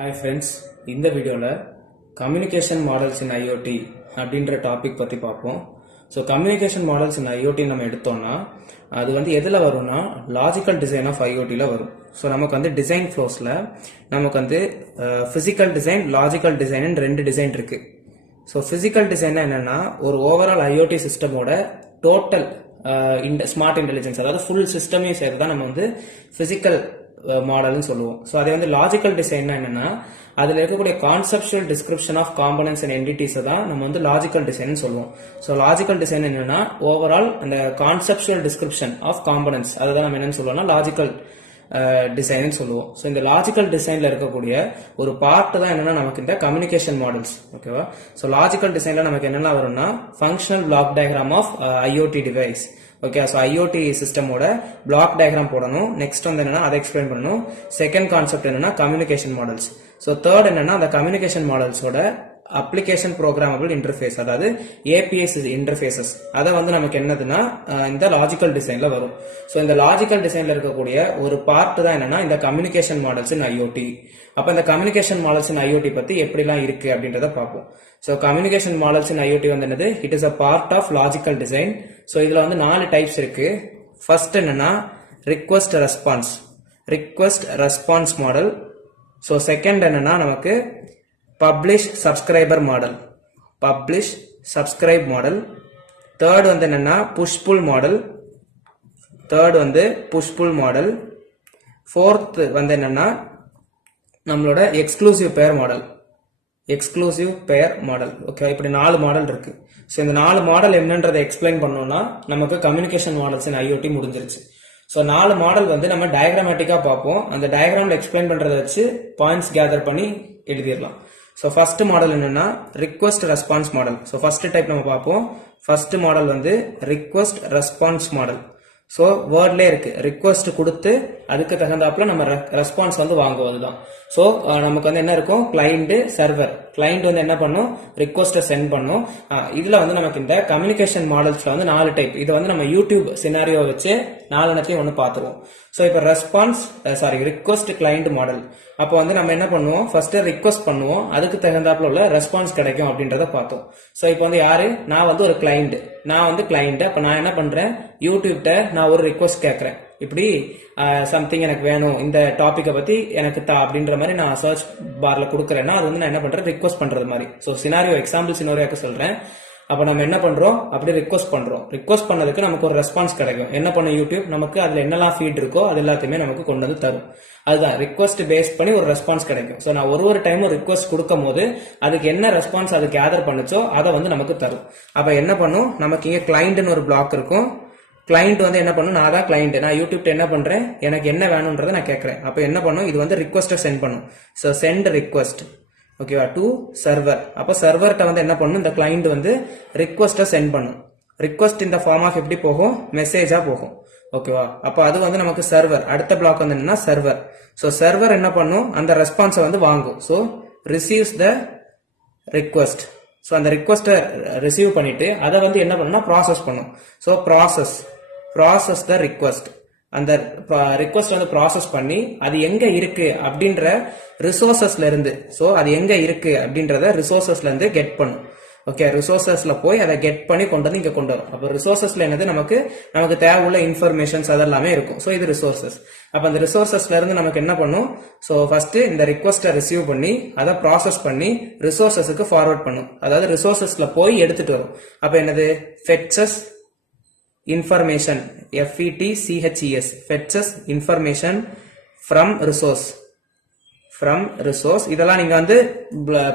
Hi friends, இந்த வீடியோவில் communication models in IoT அப்படின்ற டாபிக் பற்றி பார்ப்போம். So communication models in IoT நம்ம எடுத்தோம்னா அது வந்து எதில் வரும்னா லாஜிக்கல் டிசைன் ஆஃப் ஐஓடியில் வரும். ஸோ நமக்கு வந்து டிசைன் ஃப்ளோஸில் நமக்கு வந்து ஃபிசிக்கல் டிசைன், லாஜிக்கல் டிசைன் ரெண்டு டிசைன் இருக்குது. ஸோ ஃபிசிக்கல் டிசைன்னா என்னென்னா ஒரு ஓவரால் ஐஓடி சிஸ்டமோட டோட்டல் ஸ்மார்ட் இன்டெலிஜென்ஸ், அதாவது ஃபுல் சிஸ்டமையும் சேர்த்து தான் நம்ம வந்து ஃபிசிக்கல் மாடல்னு சொல்லுவோம். ஸோ அதே வந்து லாஜிக்கல் டிசைன்னா என்னன்னா அதுல இருக்கக்கூடிய conceptual description of components and entities தான் நம்ம வந்து லாஜிக்கல் டிசைன் சொல்லுவோம். ஸோ லாஜிக்கல் டிசைன் என்னன்னா ஓவரால் அந்த கான்செப்சுவல் டிஸ்கிரிப்ஷன் ஆஃப் காம்பனன்ட்ஸ், அதுதான் நம்ம என்னன்னு சொல்லுவோம்னா லாஜிக்கல் டிசைன் சொல்லுவோம். ஸோ இந்த லாஜிக்கல் டிசைன்ல இருக்கக்கூடிய ஒரு பார்ட் தான் என்னன்னா நமக்கு இந்த கம்யூனிகேஷன் மாடல்ஸ். ஓகேவா? ஸோ லாஜிக்கல் டிசைன்ல நமக்கு என்னென்ன வரும்னா functional block diagram of IoT device. Okay, so IoT சிஸ்டமோட பிளாக் டயக்ராம் போடணும். நெக்ஸ்ட் வந்து என்னன்னா அதை எக்ஸ்பிளைன் பண்ணணும். செகண்ட் கான்செப்ட் என்னன்னா கம்யூனிகேஷன் மாடல்ஸ். ஸோ தேர்ட் என்னன்னா அந்த கம்யூனிகேஷன் மாடல்ஸோட அப்ளிகேஷன் ப்ரோக்ராமபிள் இன்டர்ஃபேஸ், அதாவது ஏபிஎஸ் இன்டர்ஃபேசஸ், அதை வந்து நமக்கு என்னதுன்னா இந்த லாஜிக்கல் டிசைன்ல வரும். ஸோ இந்த லாஜிக்கல் டிசைன்ல இருக்கக்கூடிய ஒரு பார்ட் தான் என்னன்னா இந்த கம்யூனிகேஷன் மாடல்ஸ் இன் ஐஓடி. அப்ப இந்த கம்யூனிகேஷன் மாடல்ஸ் இன் ஐஓடி பத்தி எப்படிலாம் இருக்கு அப்படின்றத பார்ப்போம். So communication models in IoT வந்து என்னது, it is a part of logical design. So இதுல வந்து 4 டைப்ஸ் இருக்கு. ஃபர்ஸ்ட் என்னன்னா request response model. So second என்னன்னா நமக்கு பப்ளிஷ் சப்ஸ்கிரைப் மாடல். தேர்ட் வந்து என்னன்னா புஷ் புல் மாடல். ஃபோர்த் வந்து என்னன்னா நம்மளோட எக்ஸ்க்ளூசிவ் பேர் மாடல். ஓகே, இப்படி 4 மாடல் இருக்கு. ஸோ இந்த 4 மாடல் என்னன்றதை எக்ஸ்பிளைன் பண்ணோம்னா நமக்கு கம்யூனிகேஷன் மாடல்ஸ் இன் ஐஓடி முடிஞ்சிருச்சு. ஸோ 4 மாடல் வந்து நம்ம டயக்ராமேட்டிக்கா பார்ப்போம். அந்த டயக்ராம்ல எக்ஸ்பிளைன் பண்றதை வச்சு பாயிண்ட்ஸ் கேதர் பண்ணி எழுதிடலாம். ஸோ ஃபர்ஸ்ட் மாடல் என்னன்னா request response model. So first type நம்ம பார்ப்போம். ஃபர்ஸ்ட் மாடல் வந்து ரிக்வெஸ்ட் ரெஸ்பான்ஸ் மாடல். ஸோ வேர்ட்லேயே இருக்கு, ரிக்வெஸ்ட் கொடுத்து அதுக்கு தகுந்தாப்புல நம்ம ரெஸ்பான்ஸ் வந்து வாங்குவோம். அதுதான். ஸோ நமக்கு வந்து என்ன இருக்கும், கிளைண்ட் சர்வர். கிளைண்ட் வந்து என்ன பண்ணும், ரிக்வெஸ்ட்டை சென்ட் பண்ணும். இதுல வந்து நமக்கு இந்த கம்யூனிகேஷன் மாடல்ஸ்ல வந்து 4 டைப். இதை வந்து நம்ம யூடியூப் சினாரியோ வச்சு 4 ஒன்று பார்த்துருவோம். ஸோ இப்போ ரிக்வெஸ்ட் கிளைண்ட் மாடல். அப்போ வந்து நம்ம என்ன பண்ணுவோம், ஃபர்ஸ்ட் ரிக்வெஸ்ட் பண்ணுவோம், அதுக்கு தகுந்தாப்புல உள்ள ரெஸ்பான்ஸ் கிடைக்கும் அப்படின்றத பார்த்தோம். ஸோ இப்போ வந்து நான் வந்து ஒரு கிளைண்ட். அப்போ நான் என்ன பண்றேன், யூடியூப்ட நான் ஒரு ரிக்வெஸ்ட் கேட்கறேன், இப்படி சம்திங் எனக்கு வேணும், இந்த டாபிக்கை பத்தி எனக்கு அப்படின்ற மாதிரி நான் சர்ச் பார்ல கொடுக்கறேன்னா அது வந்து நான் என்ன பண்றேன், ரிக்வெஸ்ட் பண்றது மாதிரி. ஸோ எக்ஸாம்பிள் சினாரியோக்கு சொல்றேன். அப்ப நம்ம என்ன பண்றோம், அப்படி ரிக்வெஸ்ட் பண்ணதுக்கு நமக்கு ஒரு ரெஸ்பான்ஸ் கிடைக்கும். என்ன பண்ண யூடியூப் நமக்கு அதுல என்னெல்லாம் ஃபீட் இருக்கோ அது எல்லாத்தையுமே நமக்கு கொண்டு வந்து தரும். அதுதான் ரிக்வெஸ்ட் பேஸ் பண்ணி ஒரு ரெஸ்பான்ஸ் கிடைக்கும். ஸோ நான் ஒரு டைமும் ரிக்வெஸ்ட் கொடுக்கும் போது அதுக்கு என்ன ரெஸ்பான்ஸ் அது கேதர் பண்ணுச்சோ அதை வந்து நமக்கு தரும். அப்ப என்ன பண்ணும், நமக்கு இங்க கிளைண்ட்னு ஒரு பிளாக் இருக்கும். கிளைண்ட் வந்து என்ன பண்ணும், நான் தான் கிளைண்ட், நான் யூடியூப்ல என்ன பண்றேன், எனக்கு என்ன வேணும்ன்றதை நான் கேட்கறேன். அப்ப என்ன பண்ணும், இது வந்து ரிக்வெஸ்ட்டை சென்ட் பண்ணும். ஸோ சென்ட் ரிக்வெஸ்ட், ஓகேவா, டு சர்வர். அப்ப சர்வர்கிட்ட வந்து என்ன பண்ணும், இந்த கிளைண்ட் வந்து ரிக்வெஸ்ட்டை சென்ட் பண்ணும். ரிக்வெஸ்ட் இந்த ஃபார்ம் ஆஃப் எப்படி போகும், மெசேஜா போகும். ஓகேவா? அப்ப அது வந்து நமக்கு சர்வர். அடுத்த பிளாக் வந்து என்னன்னா சர்வர். ஸோ சர்வர் என்ன பண்ணும், அந்த ரெஸ்பான்ஸை வந்து வாங்கும். So receives the request. So அந்த ரிக்வெஸ்ட்டை ரிசீவ் பண்ணிட்டு அதை வந்து என்ன பண்ணும்னா ப்ராசஸ் பண்ணும். ஸோ ப்ராசஸ் த ரிக்வெஸ்ட். அந்த ரிக்வெஸ்ட் வந்து ப்ராசஸ் பண்ணி அது எங்க இருக்கு அப்படின்ற ரிசோர்சஸ்ல இருந்து, சோ அது எங்க இருக்கு அப்படின்றத ரிசோர்சஸ்ல இருந்து கெட் பண்ணும். ஓகே, ரிசோர்சஸ்ல போய் அதை கெட் பண்ணி கொண்டு வந்து இங்க கொண்டு வரும். அப்ப ரிசோர்சஸ்ல என்னது, நமக்கு தேவையுள்ள இன்ஃபர்மேஷன்ஸ் அதெல்லாமே இருக்கும். சோ இது ரிசோர்சஸ். அப்ப அந்த ரிசோர்சஸ்ல இருந்து நமக்கு என்ன பண்ணும், சோ ஃபர்ஸ்ட் இந்த ரிக்வெஸ்ட்டை ரிசீவ் பண்ணி அதை ப்ராசஸ் பண்ணி ரிசோர்சஸுக்கு ஃபார்வர்ட் பண்ணும். அதாவது ரிசோர்சஸ்ல போய் எடுத்துட்டு வரும். அப்ப என்னது, fetches information, fetches information from resource. இதெல்லாம் நீங்க வந்து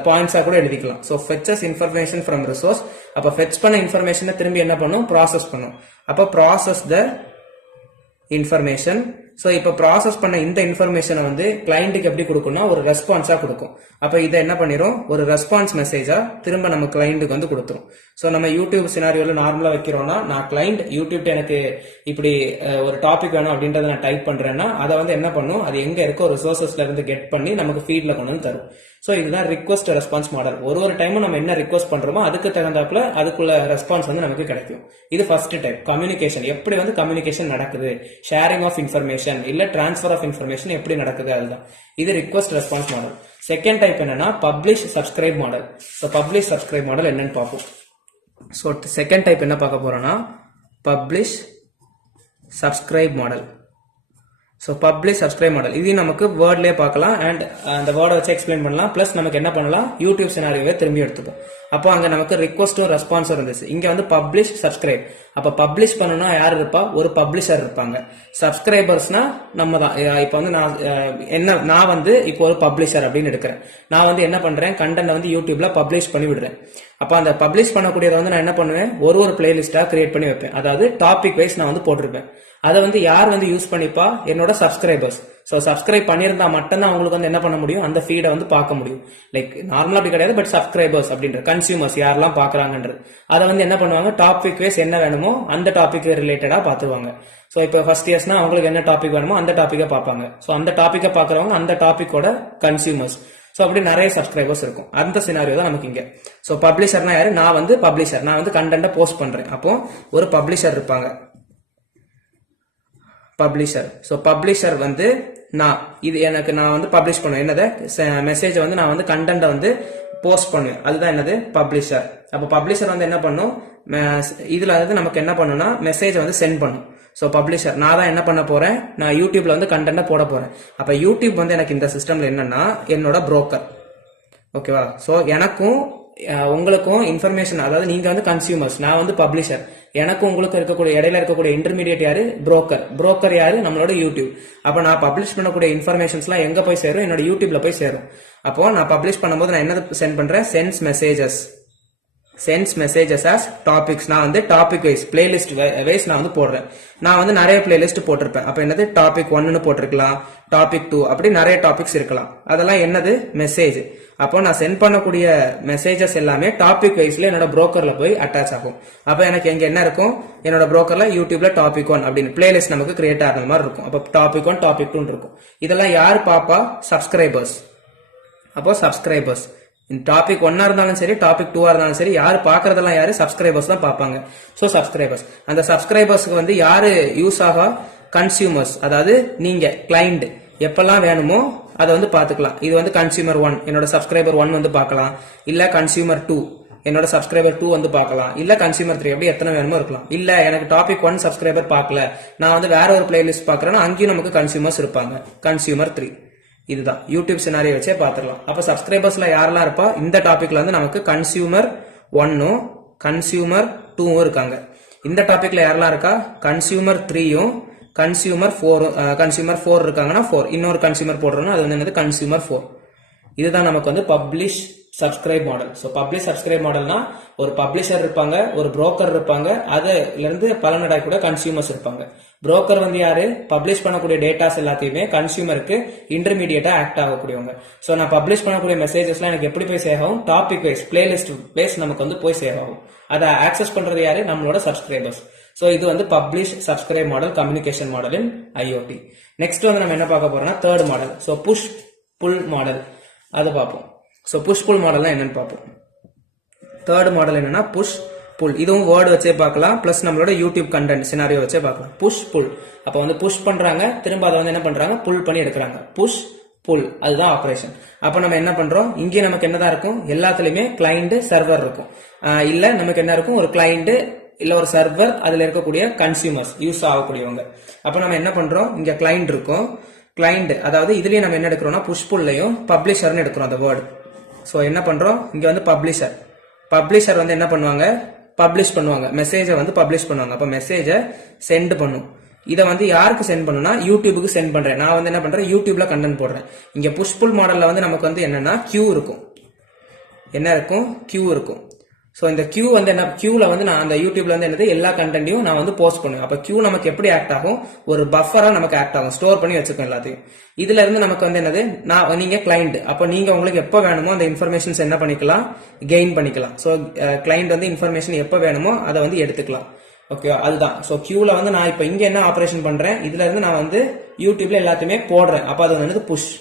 பாயிண்ட்ஸா கூட எழுதிக்கலாம். So fetches information from resource. அப்ப fetch பண்ண இன்ஃபர்மேஷனை திரும்பி என்ன பண்ணும், ப்ராசஸ் பண்ணும். அப்ப process the information. சோ இப்ப ப்ராசஸ் பண்ண இந்த இன்ஃபர்மேஷனை வந்து கிளைண்ட்டுக்கு எப்படி கொடுக்கும்னா ஒரு ரெஸ்பான்ஸா கொடுக்கும். அப்ப இதை என்ன பண்ணிரும், ஒரு ரெஸ்பான்ஸ் மெசேஜா திரும்ப நம்ம கிளைண்ட்டுக்கு வந்து கொடுத்துரும். சோ நம்ம யூடியூப் சினாரியோல நார்மலா வைக்கிறோம்னா, நான் கிளைண்ட் யூடியூப்ல எனக்கு இப்படி ஒரு டாபிக் வேணும் அப்படின்றத நான் டைப் பண்றேன்னா அதை வந்து என்ன பண்ணும், அது எங்க இருக்கோ ரிசோர்சஸ்ல இருந்து கெட் பண்ணி நமக்கு ஃபீட்ல கொண்டு வந்து தரும். சோ இதுதான் ரிக்வெஸ்ட் ரெஸ்பான்ஸ் மாடல். ஒரு டைமும் நம்ம என்ன ரிக்வெஸ்ட் பண்றோமோ அதுக்கு தகுந்தாப்புல அதுக்குள்ள ரெஸ்பான்ஸ் வந்து நமக்கு கிடைக்கும். இது ஃபர்ஸ்ட் டைப் கம்யூனிகேஷன். எப்படி வந்து கம்யூனிகேஷன் நடக்குது, ஷேரிங் ஆஃப் இன்ஃபர்மேஷன் இல்ல டிரான்ஸ்ஃபர் ஆஃப் இன்ஃபர்மேஷன் எப்படி நடக்குது, அதுதான் இது request response model. Second type என்னன்னா publish subscribe model. So publish subscribe model என்னன்னு பார்ப்போம். ஸோ செகண்ட் டைப் என்ன பார்க்க போறோம்னா publish subscribe model. So publish subscribe model இது நமக்கு வேர்ட்லேயே பார்க்கலாம் அண்ட் அந்த வேர்டை வச்சு எக்ஸ்பிளைன் பண்ணலாம். பிளஸ் நமக்கு என்ன பண்ணலாம், யூடியூப் சினாரியோவை திரும்பி எடுத்துப்போம். அப்போ அங்க நமக்கு ரிக்வஸ்டும் ரெஸ்பான்ஸும் இருந்துச்சு. இங்க வந்து பப்ளிஷ் சப்ஸ்கிரைப். அப்ப பப்ளிஷ் பண்ணணும்னா யார் இருப்பா, ஒரு பப்ளிஷர் இருப்பாங்க. சப்ஸ்கிரைபர்ஸ்னா நம்ம தான். இப்போ வந்து நான் வந்து இப்போ ஒரு பப்ளிஷர் அப்படின்னு எடுக்கிறேன். நான் வந்து என்ன பண்றேன், கண்டென்ட் வந்து யூடியூப்ல பப்ளிஷ் பண்ணி விடுறேன். அப்ப அந்த பப்ளிஷ் பண்ணக்கூடியதை வந்து நான் என்ன பண்ணுவேன், ஒரு பிளேலிஸ்டா கிரியேட் பண்ணி வைப்பேன். அதாவது டாபிக் வைஸ் நான் வந்து போட்டிருப்பேன். அதை வந்து யார் வந்து யூஸ் பண்ணிப்பா, என்னோட சப்ஸ்கிரைபர்ஸ். ஸோ சப்ஸ்கிரைப் பண்ணியிருந்தா மட்டும்தான் அவங்களுக்கு வந்து என்ன பண்ண முடியும், அந்த ஃபீடை வந்து பார்க்க முடியும். லைக் நார்மலா அப்படி கிடையாது, பட் சப்ஸ்கிரைபர்ஸ் அப்படின்ற கன்சியூமர்ஸ் யாரெல்லாம் பாக்குறாங்கன்றது அதை வந்து என்ன பண்ணுவாங்க, டாபிக் வைஸ் என்ன வேணுமோ அந்த டாபிக் ரிலேட்டடா பார்த்துருவாங்க. ஸோ இப்போ ஃபர்ஸ்ட் இயர்ஸ்னா அவங்களுக்கு என்ன டாபிக் வேணுமோ அந்த டாப்பிக்கை பார்ப்பாங்க. ஸோ அந்த டாப்பிக்கை பார்க்குறவங்க அந்த டாபிக்கோட கன்சியூமர்ஸ். ஸோ அப்படி நிறைய சப்ஸ்கிரைபர்ஸ் இருக்கும். அந்த சினாரியோ தான் நமக்கு இங்க. ஸோ பப்ளிஷர்னா யாரு, நான் வந்து பப்ளிஷர், நான் வந்து கண்டென்ட்டை போஸ்ட் பண்றேன். அப்போ ஒரு பப்ளிஷர் இருப்பாங்க, பப்ளிஷர். ஸோ பப்ளிஷர் வந்து நான் வந்து பப்ளிஷ் பண்ணுவேன். என்னது, மெசேஜ் வந்து நான் வந்து கண்டென்ட்டை வந்து போஸ்ட் பண்ணுவேன். அதுதான் என்னது, பப்ளிஷர். அப்போ பப்ளிஷர் வந்து என்ன பண்ணும், இதுல வந்து நமக்கு என்ன பண்ணும்னா மெசேஜ் வந்து சென்ட் பண்ணும். ஸோ பப்ளிஷர் நான் தான் என்ன பண்ண போறேன், நான் யூடியூப்ல வந்து கண்டென்ட்டை போட போறேன். அப்ப யூடியூப் வந்து எனக்கு இந்த சிஸ்டம்ல என்னன்னா என்னோட புரோக்கர். ஓகேவா. ஸோ எனக்கும் உங்களுக்கும் இன்ஃபர்மேஷன், அதாவது நீங்க வந்து கன்சியூமர்ஸ், நான் வந்து பப்ளிஷர். எனக்கும் உங்களுக்கு இருக்கக்கூடிய இடையில இருக்கக்கூடிய இன்டர்மீடியேட் யாரு, புரோக்கர். புரோக்கர் யாரு, நம்மளோட யூடியூப். அப்ப நான் பப்ளிஷ் பண்ணக்கூடிய இன்ஃபர்மேஷன்ஸ்லாம் எங்க போய் சேரும், என்னோட யூடியூப்ல போய் சேரும். அப்போ நான் பப்ளிஷ் பண்ணும்போது நான் என்ன சென்ட் பண்றேன், சென்ஸ் மெசேஜஸ் ஆஸ் டாபிக்ஸ். நான் வந்து டாபிக் வைஸ் பிளேலிஸ்ட் வைஸ் நான் வந்து போடுறேன். நான் வந்து நிறைய பிளேலிஸ்ட் போட்டிருப்பேன். அப்ப என்னது, டாபிக் 1 போட்டிருக்கலாம், டாபிக் 2, அப்படி நிறைய டாபிக்ஸ் இருக்கலாம். அதெல்லாம் என்னது, மெசேஜ். அப்போ நான் சென்ட் பண்ணக்கூடிய மெசேஜஸ் எல்லாமே டாபிக் வைஸ்ல என்னோட புரோக்கர்ல போய் அட்டாச் ஆகும். அப்ப எனக்கு எங்க என்ன இருக்கும், என்னோட புரோக்கர்ல யூடியூப்ல டாபிக் 1 அப்படின்னு பிளேலிஸ்ட் நமக்கு கிரியேட் ஆகிற மாதிரி இருக்கும். அப்போ டாபிக் 1 டாபிக் 2 இருக்கும். இதெல்லாம் யார் பாப்பா, சப்ஸ்கிரைபர்ஸ். அப்போ சப்ஸ்கிரைபர்ஸ் டாபிக் 1 இருந்தாலும் சரி, டாபிக் 2 இருந்தாலும் சரி, யாரு பாக்குறதெல்லாம் யாரு, சப்ஸ்கிரைபர்ஸ் தான் பார்ப்பாங்க. So subscribers. அந்த சப்ஸ்கிரைபர்ஸ்க்கு வந்து யாரு யூஸ் ஆகா, கன்சியூமர்ஸ். அதாவது நீங்க கிளைண்ட் எப்பெல்லாம் வேணுமோ அதை வந்து பாத்துக்கலாம். இது வந்து கன்சியூமர் 1, என்னோட சப்ஸ்கிரைபர் 1 வந்து பார்க்கலாம். இல்ல கன்சியூமர் 2, என்னோட சப்ஸ்கிரைபர் 2 வந்து பார்க்கலாம். இல்ல கன்சியூமர் 3, எப்படி எத்தனை வேணுமோ இருக்கலாம். இல்ல எனக்கு டாபிக் 1 சப்ஸ்கிரைபர் பார்க்கல, நான் வந்து வேற ஒரு பிளேலிஸ்ட் பாக்குறேன்னா அங்கேயும் நமக்கு கன்சியூமர்ஸ் இருப்பாங்க, கன்சியூமர் 3. இதுதான் யூடியூப் சினாரியோ வச்சே பாத்துக்கலாம். அப்ப சப்ஸ்கிரைபர்ஸ்ல யாரெல்லாம் இருப்பா, இந்த டாபிக்ல வந்து நமக்கு கன்சியூமர் 1ம் கன்சியூமர் 2ம் இருக்காங்க. இந்த டாபிக்ல யாரெல்லாம் இருக்கா, கன்சியூமர் 3யும் கன்சியூமர் 4 இருக்காங்கன்னா 4, இன்னொரு கன்சியூமர் போடுறோம்னா அது வந்து என்னது, கன்சியூமர் 4. இதுதான் நமக்கு வந்து publish subscribe model. So publish subscribe மாடல்னா ஒரு பப்ளிஷர் இருப்பாங்க, ஒரு புரோக்கர் இருப்பாங்க, அதுல இருந்து பலனடை கூட கன்சியூமர்ஸ் இருப்பாங்க. புரோக்கர் வந்து யாரு, பப்ளிஷ் பண்ணக்கூடிய டேட்டாஸ் எல்லாத்தையுமே கன்சியூமருக்கு இன்டர்மீடியேட்டா ஆக்ட் ஆகக்கூடியவங்க. ஸோ நான் பப்ளிஷ் பண்ணக்கூடிய மெசேஜஸ்லாம் எனக்கு எப்படி போய் சேவ் ஆகும், டாபிக் வைஸ் பிளேலிஸ்ட் வைஸ் நமக்கு வந்து போய் சேவ் ஆகும். அதை ஆக்சஸ் பண்றது யாரு, நம்மளோட சப்ஸ்கிரைபர்ஸ். ஸோ இது வந்து publish subscribe model, communication model in IoT. Next வந்து நம்ம என்ன பார்க்க போறோம்னா third model. So push pull model, அது பார்ப்போம். ஸோ புஷ் புல் மாடல் என்னன்னு பார்ப்போம். தேர்ட் மாடல் என்னன்னா புஷ் புல். இதுவும் வேர்டு வச்சே பார்க்கலாம், பிளஸ் நம்மளோட யூடியூப் கண்டென்ட் சினாரியோ வச்சே பார்க்கலாம். Push pull. அப்ப வந்து புஷ் பண்றாங்க, திரும்ப அதை வந்து என்ன பண்றாங்க, புல் பண்ணி எடுக்கிறாங்க. புஷ் புல், அதுதான் ஆபரேஷன். அப்ப நம்ம என்ன பண்றோம், இங்கே நமக்கு என்னதான் இருக்கும், எல்லாத்துலயுமே கிளைண்ட் சர்வர் இருக்கும். இல்ல நமக்கு என்ன இருக்கும், ஒரு கிளைண்ட் இல்ல ஒரு சர்வர், அதுல இருக்கக்கூடிய கன்சியூமர்ஸ் யூஸ் ஆகக்கூடியவங்க. அப்ப நம்ம என்ன பண்றோம், இங்க கிளைண்ட் இருக்கும். கிளைண்ட் அதாவது இதுலயே நம்ம என்ன எடுக்கிறோம்னா புஷ் புல்லையும் பப்ளிஷர்னு எடுக்கிறோம் அந்த வேர்டு. ஸோ என்ன பண்றோம், இங்க வந்து பப்ளிஷர் வந்து என்ன பண்ணுவாங்க, பப்ளிஷ் பண்ணுவாங்க, மெசேஜை வந்து பப்ளிஷ் பண்ணுவாங்க. அப்ப மெசேஜை சென்ட் பண்ணும். இதை வந்து யாருக்கு சென்ட் பண்ணுனா, யூடியூபுக்கு சென்ட் பண்றேன். நான் வந்து என்ன பண்றேன், யூடியூப்ல கண்டென்ட் போடுறேன். இங்க புஷ் புல் மாடல்ல வந்து நமக்கு வந்து என்னன்னா கியூ இருக்கும். என்ன இருக்கும், கியூ இருக்கும். ஸோ இந்த கியூ வந்து என்ன, கியூல வந்து நான் அந்த யூடியூப்ல வந்து என்னது எல்லா கண்டென்ட்டையும் நான் வந்து போஸ்ட் பண்ணுவேன். அப்ப கியூ நமக்கு எப்படி ஆக்ட் ஆகும், ஒரு பஃபரா நமக்கு ஆக்ட் ஆகும், ஸ்டோர் பண்ணி வச்சுக்கோம் எல்லாத்தையும். இதுல இருந்து நமக்கு வந்து என்னது, நீங்க கிளைண்ட், அப்ப நீங்க உங்களுக்கு எப்ப வேணுமோ அந்த இன்ஃபர்மேஷன்ஸ் என்ன பண்ணிக்கலாம், கெயின் பண்ணிக்கலாம். ஸோ கிளைண்ட் வந்து இன்ஃபர்மேஷன் எப்ப வேணுமோ அதை வந்து எடுத்துக்கலாம். ஓகே, அதுதான். ஸோ கியூல வந்து நான் இப்ப இங்க என்ன ஆபரேஷன் பண்றேன், இதுல இருந்து நான் வந்து யூடியூப்ல எல்லாத்தையுமே போடுறேன். அப்ப அது வந்து புஷ்,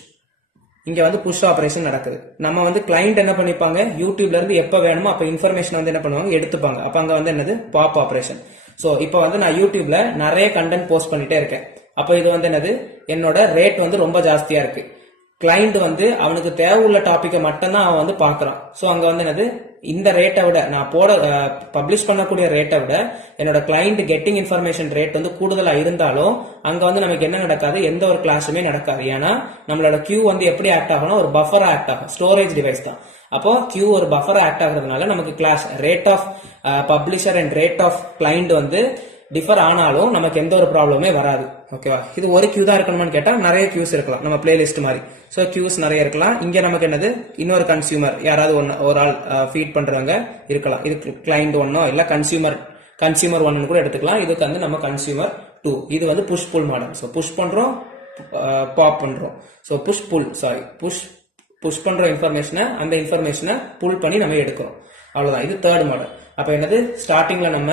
இங்க வந்து புஷ் ஆபரேஷன் நடக்குது. நம்ம வந்து கிளைண்ட் என்ன பண்ணிப்பாங்க, யூடியூப்ல இருந்து எப்ப வேணுமோ அப்ப இன்ஃபர்மேஷன் வந்து என்ன பண்ணுவாங்க, எடுத்துப்பாங்க. அப்ப அங்க வந்து என்னது, பாப் ஆபரேஷன். சோ இப்போ வந்து நான் யூடியூப்ல நிறைய கண்டென்ட் போஸ்ட் பண்ணிட்டே இருக்கேன். அப்ப இது வந்து என்னது, என்னோட ரேட் வந்து ரொம்ப ஜாஸ்தியா இருக்கு. கிளைண்ட் வந்து அவனுக்கு தேவை உள்ள டாபிக்கை மட்டும்தான் அவன் வந்து பாக்குறான். ஸோ அங்க வந்து என்னது இந்த ரேட்டை விட நான் பப்ளிஷ் பண்ணக்கூடிய ரேட்டை விட என்னோட கிளைண்ட் கெட்டிங் இன்ஃபர்மேஷன் ரேட் வந்து கூடுதலா இருந்தாலும் அங்க வந்து நமக்கு என்ன நடக்காது, எந்த ஒரு கிளாஸுமே நடக்காது. ஏன்னா நம்மளோட கியூ வந்து எப்படி ஆக்ட் ஆகும்னா ஒரு பஃபரா ஆக்ட் ஆகும், ஸ்டோரேஜ் டிவைஸ் தான். அப்போ கியூ ஒரு பஃபரா ஆக்ட் ஆகுறதுனால நமக்கு கிளாஸ் rate of publisher and rate of client வந்து டிஃபர் ஆனாலும் நமக்கு எந்த ஒரு ப்ராப்ளமே வராது. ஓகேவா? இது ஒரு கியூ தான் இருக்கணும்னு கேட்டா நிறைய கியூஸ் இருக்கலாம், நம்ம பிளேலிஸ்ட் மாதிரி. ஸோ கியூஸ் நிறைய இருக்கலாம். இங்க நமக்கு என்னது இன்னொரு கன்சியூமர் யாராவது ஒரு ஆள் ஃபீட் பண்றவங்க இருக்கலாம். இது கிளைண்ட் ஒன்னோ இல்ல கன்சியூமர் ஒன்னு கூட எடுத்துக்கலாம். இதுக்கு வந்து நம்ம கன்சியூமர் 2. இது வந்து push pull model. So push பண்றோம், பாப் பண்றோம். ஸோ புஷ் பண்ற இன்ஃபர்மேஷனை அந்த இன்ஃபர்மேஷனை புல் பண்ணி நம்ம எடுக்கிறோம். அவ்வளவுதான். இது தேர்ட் மாடல். அப்ப என்னது ஸ்டார்டிங்ல நம்ம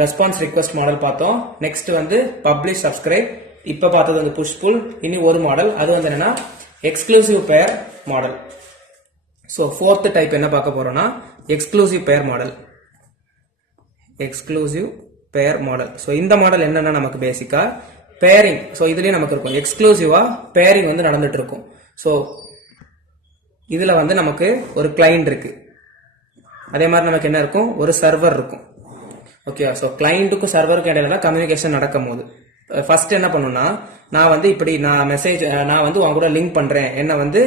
ரெஸ்பான்ஸ் ரிக்வெஸ்ட் மாடல் பார்த்தோம். நெக்ஸ்ட் வந்து பப்ளிஷ் சப்ஸ்கிரைப். இப்ப பார்த்தது வந்து புஷ் புல். இனி ஒரு மாடல், அது வந்து என்னன்னா எக்ஸ்க்ளூசிவ் பேர் மாடல். ஸோ ஃபோர்த் டைப் என்ன பார்க்க போறோம்னா எக்ஸ்க்ளூசிவ் பேர் மாடல். எக்ஸ்க்ளூசிவ் பேர் மாடல். ஸோ இந்த மாடல் என்னன்னா நமக்கு பேசிக்கா பேரிங். ஸோ இதுலயும் நமக்கு இருக்கும் எக்ஸ்க்ளூசிவா பேரிங் வந்து நடந்துட்டு இருக்கும். ஸோ இதுல வந்து நமக்கு ஒரு கிளைண்ட் இருக்கு, அதே மாதிரி நமக்கு என்ன இருக்கும், ஒரு சர்வர் இருக்கும். ஓகே, ஸோ கிளைண்ட்டுக்கும் சர்வருக்கும் இடையில தான் கம்யூனிகேஷன் நடக்கும் போது ஃபர்ஸ்ட் என்ன பண்ணுன்னா நான் வந்து இப்படி நான் வந்து உங்க கூட லிங்க் பண்றேன், என்ன வந்து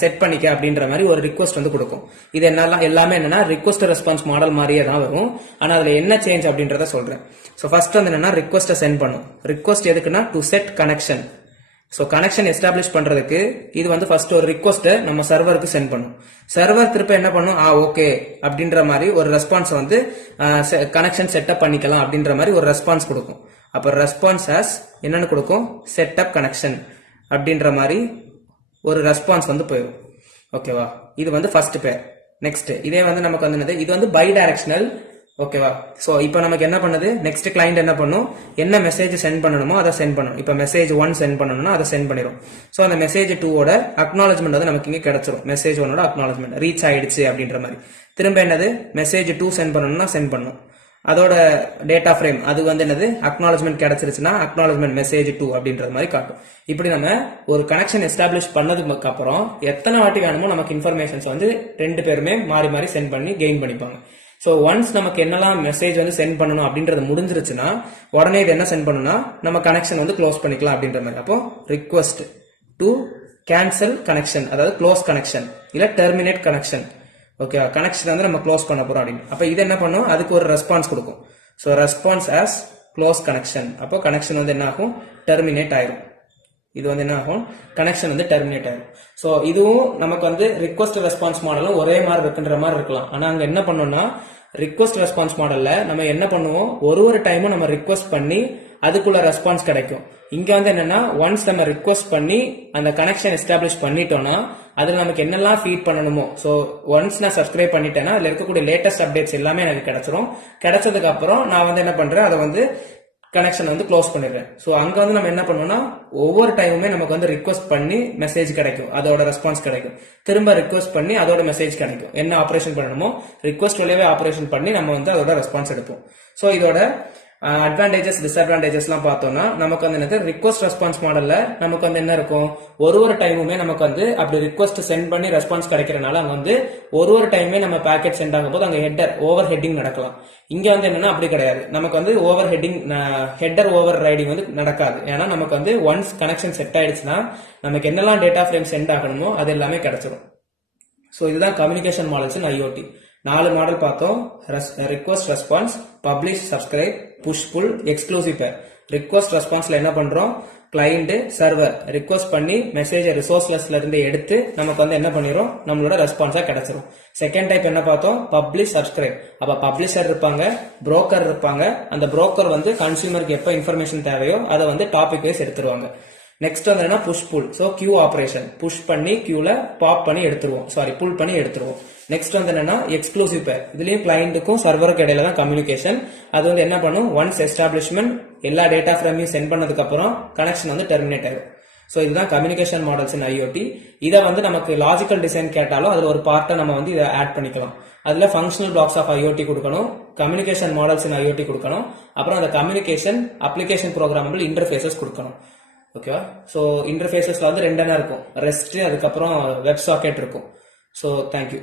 செட் பண்ணிக்க அப்படின்ற மாதிரி ஒரு ரிக்வஸ்ட் வந்து கொடுக்கும். இது எல்லாமே என்னன்னா ரிக்வஸ்ட் ரெஸ்பான்ஸ் மாடல் மாதிரியே தான் வரும். ஆனா அதுல என்ன சேஞ்ச் அப்படின்றத சொல்றேன். ஸோ ஃபர்ஸ்ட் வந்து என்னன்னா ரிக்வஸ்ட்டை சென்ட் பண்ணும். ரிக்வஸ்ட் எதுக்குன்னா to set connection. So connection establish பண்றதுக்கு இது வந்து ஃபர்ஸ்ட் ஒரு ரிக்வஸ்ட் நம்ம சர்வருக்கு சென்ட் பண்ணும். சர்வர் திருப்ப என்ன பண்ணும், ஓகே அப்படின்ற மாதிரி ஒரு ரெஸ்பான்ஸ் வந்து கனெக்ஷன் செட்டப் பண்ணிக்கலாம் அப்படின்ற மாதிரி ஒரு ரெஸ்பான்ஸ் கொடுக்கும். அப்ப ரெஸ்பான்ஸ் ஆஸ் என்னன்னு கொடுக்கும், செட்டப் கனெக்ஷன் அப்படின்ற மாதிரி ஒரு ரெஸ்பான்ஸ் வந்து போயிடும். ஓகேவா? இது வந்து ஃபர்ஸ்ட் பேர். நெக்ஸ்ட் இதே வந்து நமக்கு வந்து இது வந்து பை டைரக்ஷனல். ஓகேவா? சோ இப்போ நமக்கு என்ன பண்ணுது, நெக்ஸ்ட் கிளைண்ட் என்ன பண்ணும், என்ன மெசேஜ் சென்ட் பண்ணணுமோ அதை சென்ட் பண்ணணும். இப்போ மெசேஜ் 1 சென்ட் பண்ணணும்னா அதை சென்ட் பண்ணிடும். சோ அந்த மெசேஜ் 2ஓட அக்னாலஜ்மெண்ட் வந்து நமக்கு இங்க கிடைச்சிரும். மெசேஜ் 1ஓட அக்னாலஜ்மெண்ட் ரீச் ஆயிடுச்சு அப்படின்ற மாதிரி. திரும்ப என்னது மெசேஜ் 2 சென்ட் பண்ணணும்னா சென்ட் பண்ணும். அதோட டேட்டா ஃப்ரேம் அது வந்து என்னது அக்னாலஜ்மெண்ட் கிடைச்சிருச்சுன்னா அக்னாலஜ்மெண்ட் மெசேஜ் 2 அப்படின்ற மாதிரி காட்டும். இப்படி நம்ம ஒரு கனெக்ஷன் எஸ்டாப்ளிஷ் பண்ணதுக்கு அப்புறம் எத்தனை வாட்டி வேணுமோ நமக்கு இன்ஃபர்மேஷன்ஸ் வந்து ரெண்டு பேருமே மாறி மாறி சென்ட் பண்ணி கெயின் பண்ணிப்பாங்க. சோ ஒன்ஸ் நமக்கு என்னெல்லாம் மெசேஜ் வந்து சென்ட் பண்ணணும் அப்படின்றது முடிஞ்சிருச்சுன்னா உடனே இது என்ன சென்ட் பண்ணணும்னா நம்ம கனெக்ஷன் வந்து க்ளோஸ் பண்ணிக்கலாம் அப்படின்ற மாதிரி. அப்போ ரிக்வெஸ்ட் டு கேன்சல் கனெக்ஷன், அதாவது க்ளோஸ் கனெக்ஷன் இல்ல டெர்மினேட் கனெக்ஷன். ஓகே, கனெக்ஷன் வந்து நம்ம க்ளோஸ் பண்ண போறோம் அப்படின்னு. அப்ப இது என்ன பண்ணும், அதுக்கு ஒரு ரெஸ்பான்ஸ் கொடுக்கும். So response as close connection. அப்போ கனெக்ஷன் வந்து என்ன ஆகும், டெர்மினேட் ஆயிரும். இது வந்து என்ன ஆகும், கனெக்ஷன் வந்து டெர்மினேட் ஆகும். சோ இதுவும் நமக்கு வந்து ரிக்வெஸ்ட் ரெஸ்பான்ஸ் மாடலும் ஒரே மாதிரி இருக்குன்ற மாதிரி இருக்கலாம். ஆனா அங்க என்ன பண்ணோம்னா ரிக்வெஸ்ட் ரெஸ்பான்ஸ் மாடல்ல நம்ம என்ன பண்ணுவோம், ஒரு டைமும் நம்ம ரிக்வெஸ்ட் பண்ணி அதுக்குள்ள ரெஸ்பான்ஸ் கிடைக்கும். இங்க வந்து என்னன்னா ஒன்ஸ் நம்ம ரிக்வெஸ்ட் பண்ணி அந்த கனெக்ஷன் எஸ்டாப்ளிஷ் பண்ணிட்டோம்னா அதுல நமக்கு என்னெல்லாம் ஃபீட் பண்ணணுமோ, சோ ஒன்ஸ் நான் சப்ஸ்கிரைப் பண்ணிட்டேன்னா அதுல இருக்கக்கூடிய லேட்டஸ்ட் அப்டேட்ஸ் எல்லாமே எனக்கு கிடைச்சிரும். கிடைச்சதுக்கு அப்புறம் நான் வந்து என்ன பண்றேன், அதை வந்து கனெக்ஷன் வந்து க்ளோஸ் பண்ணிடுறேன். சோ அங்க வந்து நம்ம என்ன பண்ணோம்னா ஒவ்வொரு டைமுமே நமக்கு வந்து ரிக்வெஸ்ட் பண்ணி மெசேஜ் கிடைக்கும், அதோட ரெஸ்பான்ஸ் கிடைக்கும். திரும்ப ரிக்வெஸ்ட் பண்ணி அதோட மெசேஜ் கிடைக்கும். என்ன ஆபரேஷன் பண்ணணுமோ ரிக்வெஸ்ட் வழியாவே ஆபரேஷன் பண்ணி நம்ம வந்து அதோட ரெஸ்பான்ஸ் எடுப்போம். சோ இதோட அட்வான்டேஜஸ் டிஸ்அட்வான்டேஜஸ் எல்லாம் பார்த்தோம்னா நமக்கு வந்து என்னது ரிக்வெஸ்ட் ரெஸ்பான்ஸ் மாடல்ல நமக்கு வந்து என்ன இருக்கும், ஒரு டைமுமே நமக்கு வந்து அப்படி ரிக்வெஸ்ட் சென்ட் பண்ணி ரெஸ்பான்ஸ் கிடைக்கிறனால அங்க வந்து ஒரு டைமே நம்ம பேக்கெட் சென்ட் ஆகும் போது அங்க ஓவர் ஹெட்டிங் நடக்கலாம். இங்க வந்து என்னன்னா அப்படி கிடையாது, நமக்கு வந்து over heading header over riding வந்து நடக்காது. ஏன்னா நமக்கு வந்து ஒன்ஸ் கனெக்ஷன் செட் ஆயிடுச்சுன்னா நமக்கு என்னெல்லாம் டேட்டா ஃப்ரேம் சென்ட் ஆகணுமோ அது எல்லாமே கிடைச்சிடும். சோ இதுதான் communication models in IoT. 4 model பார்த்தோம். Request response, publish subscribe, push pull, exclusive pair. Request ரெஸ்பான்ஸ்ல என்ன பண்றோம், கிளைண்ட் சர்வர் ரிக்வெஸ்ட் பண்ணி மெசேஜ் ரிசோர்ஸ்லெஸ்ல இருந்து எடுத்து நமக்கு வந்து என்ன பண்ணிரும், நம்மளோட ரெஸ்பான்ஸா கிடைச்சிரும். செகண்ட் டைப் என்ன பார்த்தோம், பப்ளிஷ் சப்ஸ்கிரைப். அப்ப பப்ளிஷர் இருப்பாங்க, புரோக்கர் இருப்பாங்க. அந்த புரோக்கர் வந்து கன்சியூமருக்கு எப்ப இன்ஃபர்மேஷன் தேவையோ அதை வந்து டாபிக் வைஸ் எடுத்துருவாங்க. நெக்ஸ்ட் வந்து என்ன, push pull. So queue operation, push பண்ணி கியூல பாப் பண்ணி எடுத்துருவோம், புல் பண்ணி எடுத்துருவோம். நெக்ஸ்ட் வந்து என்னன்னா எக்ஸ்க்ளூசிவ் பேர். இதுலயும் கிளைண்ட்டுக்கும் சர்வருக்கு இடையில தான் கம்யூனிகேஷன். அது வந்து என்ன பண்ணும், ஒன்ஸ் எஸ்டாப்ளிஷ்மெண்ட் எல்லா டேட்டா ஃப்ரேமையும் சென்ட் பண்ணதுக்கு அப்புறம் கனெக்ஷன் வந்து டெர்மினேட் ஆகும். சோ இதுதான் கம்யூனிகேஷன் மாடல்ஸ் இன் ஐஓடி. இதை வந்து நமக்கு லாஜிக்கல் டிசைன் கேட்டாலும் அதுல ஒரு பார்ட்டை நம்ம வந்து இதை ஆட் பண்ணிக்கலாம். அதுல ஃபங்க்ஷனல் பிளாக்ஸ் ஆஃப் ஐஓடி கொடுக்கணும், கம்யூனிகேஷன் மாடல்ஸ் இன் ஐஓடி கொடுக்கணும், அப்புறம் அந்த கம்யூனிகேஷன் அப்ளிகேஷன் ப்ரோக்ராமபிள் இன்டர்ஃபேசஸ் கொடுக்கணும். ஓகேவா? ஸோ இன்டர்ஃபேஸஸ்ல வந்து ரெண்டெண்ணா இருக்கும், ரெஸ்ட் அதுக்கப்புறம் வெப் சாக்கெட் இருக்கும். So thank you.